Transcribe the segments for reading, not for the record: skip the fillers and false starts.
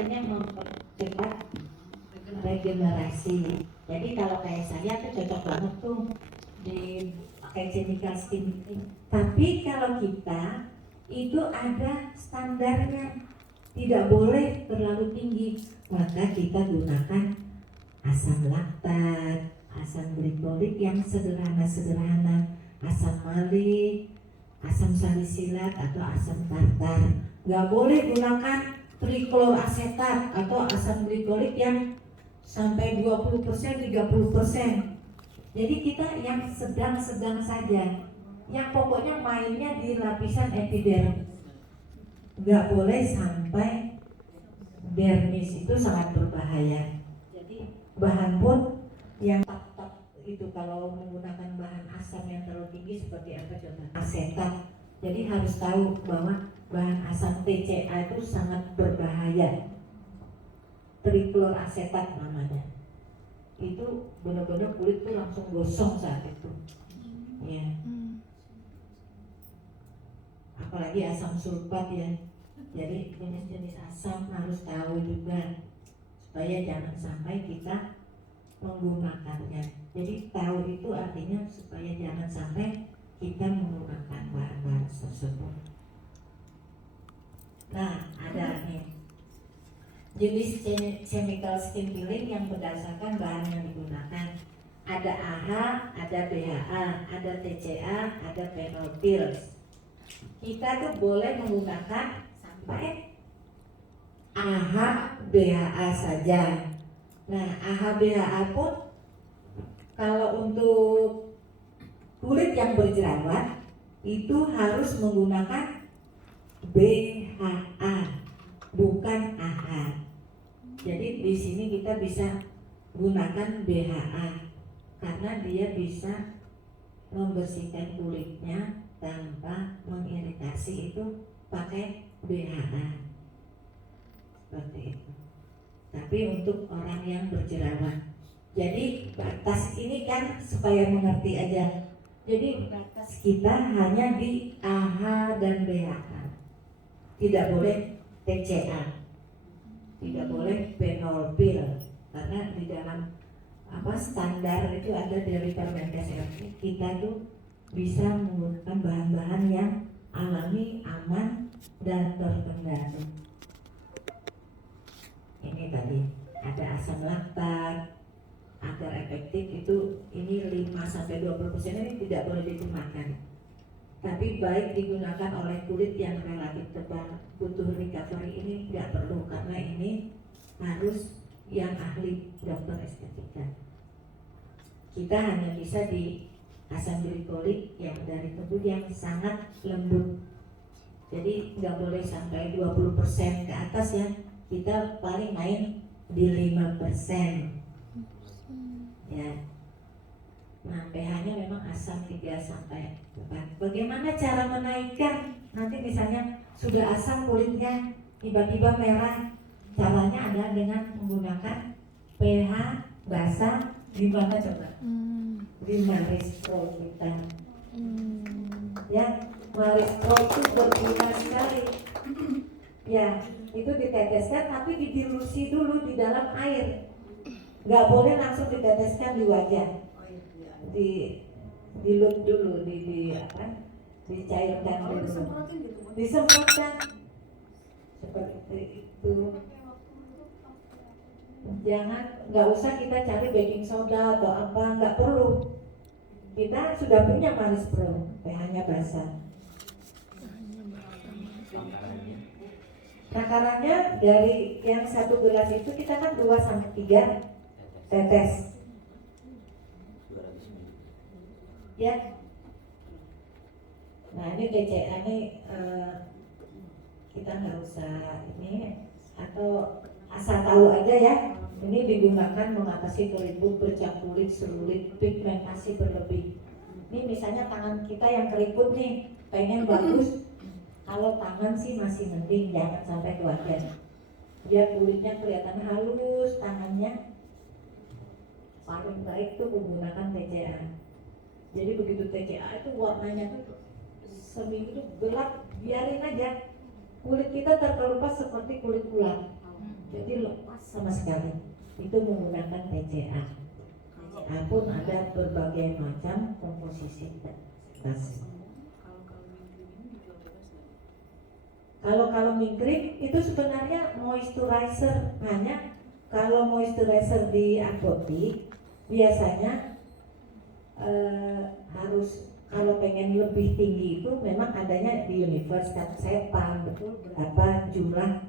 akhirnya mempercepat regenerasi. Jadi kalau kayak saya tuh cocok banget tuh dipakai chemical skin peeling. Tapi kalau kita itu ada standarnya, tidak boleh terlalu tinggi, maka kita gunakan asam laktat, asam glikolik yang sederhana-sederhana, asam malik, asam salisilat atau asam tartar. Nggak boleh gunakan trikloroasetat atau asam glikolik yang sampai 20%, 30%. Jadi kita yang sedang-sedang saja, yang pokoknya mainnya di lapisan epidermis. Nggak boleh sampai dermis, itu sangat berbahaya. Jadi bahan pun yang itu kalau menggunakan bahan asam yang terlalu tinggi seperti apa coba? Asetat. Jadi harus tahu bahwa bahan asam TCA itu sangat berbahaya. Trikloroasetat namanya. Itu benar-benar kulit tuh langsung gosong saat itu. Ya. Apalagi asam sulfat ya. Jadi jenis-jenis asam harus tahu juga supaya jangan sampai kita menggunakannya. Jadi tahu itu artinya supaya jangan sampai kita menggunakan bahan-bahan tersebut. Nah, ada nih jenis chemical skin peeling yang berdasarkan bahan yang digunakan. Ada AHA, ada BHA, ada TCA, ada phenol pills. Kita tuh boleh menggunakan sampai AHA, BHA saja. Nah, AHA, BHA pun kalau untuk kulit yang berjerawat itu harus menggunakan BHA, bukan AHA. Jadi di sini kita bisa gunakan BHA karena dia bisa membersihkan kulitnya tanpa mengiritasi, itu pakai BHA seperti itu. Tapi untuk orang yang berjerawat, jadi batas ini kan supaya mengerti aja. Jadi batas kita hanya di AHA dan BHA. Tidak boleh TCA, tidak boleh phenol pill, karena di dalam standar itu ada dari Permenkes RI, kita tuh bisa menggunakan bahan-bahan yang alami, aman, dan terkendali. Ini tadi ada asam laktat. Agar efektif itu ini 5-20% ini tidak boleh digunakan. Tapi baik digunakan oleh kulit yang relatif tebal, butuh recovery ini tidak perlu, karena ini harus yang ahli dokter estetika. Kita hanya bisa di asam glikolik yang dari tebu yang sangat lembut. Jadi nggak boleh sampai 20% ke atas ya. Kita paling main di 5%. Ya. Nah, pH-nya memang asam 3 sampai 4. Bagaimana cara menaikkan? Nanti misalnya sudah asam kulitnya tiba-tiba merah. Caranya adalah dengan menggunakan pH basah. Gimana coba? Di Marispro kita. Ya, Marispro itu berguna sekali. Ya, itu diteteskan tapi didilusi dulu di dalam air. Nggak boleh langsung diteteskan di wajah, dilut dulu, dicairkan dulu, disemprotkan seperti itu. Jangan, nggak usah kita cari baking soda atau apa, nggak perlu. Kita sudah punya Marispro, pH-nya basah. Takarannya dari yang 1 gelas itu kita kan 2-3 tetes. Ya. Nah ini TCA ini kita nggak usah ini, atau asal tahu aja ya. Ini digunakan mengatasi keriput, bercak kulit, selulit, pigmentasi berlebih. Ini misalnya tangan kita yang keriput nih, pengen bagus. Kalau tangan sih masih mending, jangan sampai ke wajah. Biar kulitnya kelihatan halus, tangannya paling baik tuh menggunakan TCA. Jadi begitu TCA itu warnanya tuh seminggu tuh gelap, biarin aja. Kulit kita terkelupas seperti kulit ular. sama sekali. Itu menggunakan TCA. TCA pun ada berbagai macam komposisi dan presentasi. Kalau mint cream itu sebenarnya moisturizer, hanya kalau moisturizer di apotik biasanya harus, kalau pengen lebih tinggi itu memang adanya di Universe kan, saya paham betul berapa jumlah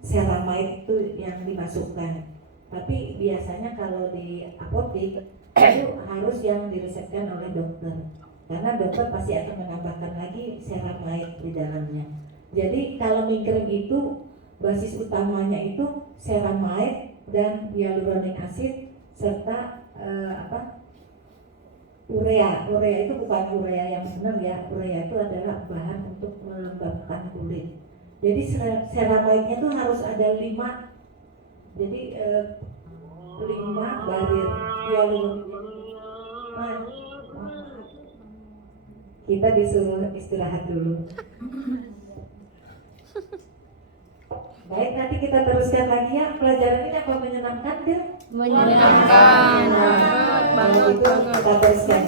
ceramide itu yang dimasukkan. Tapi biasanya kalau di apotik itu harus yang diresepkan oleh dokter, karena dokter pasti akan menambahkan lagi ceramide di dalamnya. Jadi kalau mint cream itu basis utamanya itu ceramide dan hyaluronic acid serta urea. Urea itu bukan urea yang benar ya. Urea itu adalah bahan untuk melembabkan kulit. Jadi ceramide-nya itu harus ada 5. Jadi 5 barir hyaluronic. Kita disuruh istirahat dulu. Baik, nanti kita teruskan lagi ya. Pelajaran ini apa menyenangkan, Dir? Menyenangkan. Nah, itu kita teruskan.